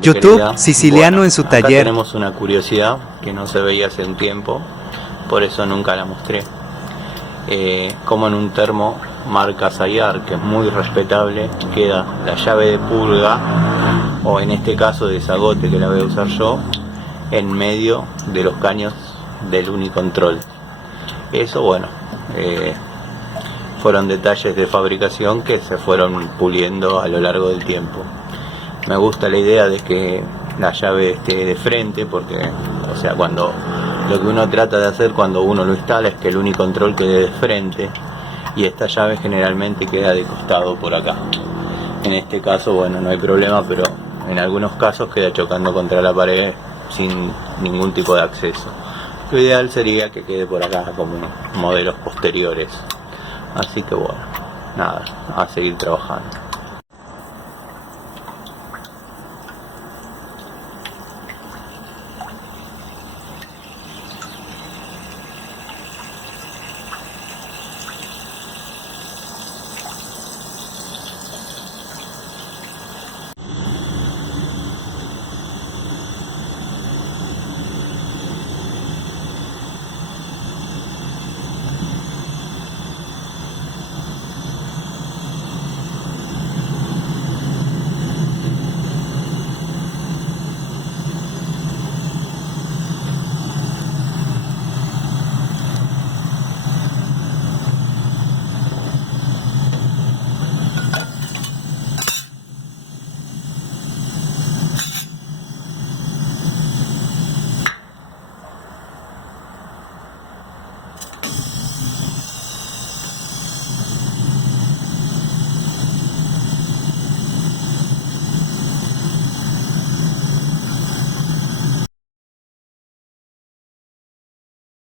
YouTube, querida. Siciliano en su Acá taller. tenemos una curiosidad que no se veía hace un tiempo, por eso nunca la mostré. Como en un termo marca Sayar, que es muy respetable, queda la llave de purga, o en este caso de zagote que la voy a usar yo, en medio de los caños del unicontrol. Eso, bueno, fueron detalles de fabricación que se fueron puliendo a lo largo del tiempo. Me gusta la idea de que la llave esté de frente, porque, o sea, cuando lo que uno trata de hacer cuando uno lo instala es que el unicontrol quede de frente, y esta llave generalmente queda de costado por acá. En este caso, bueno, no hay problema, pero en algunos casos queda chocando contra la pared sin ningún tipo de acceso. Lo ideal sería que quede por acá como modelos posteriores. Así que bueno, nada, a seguir trabajando.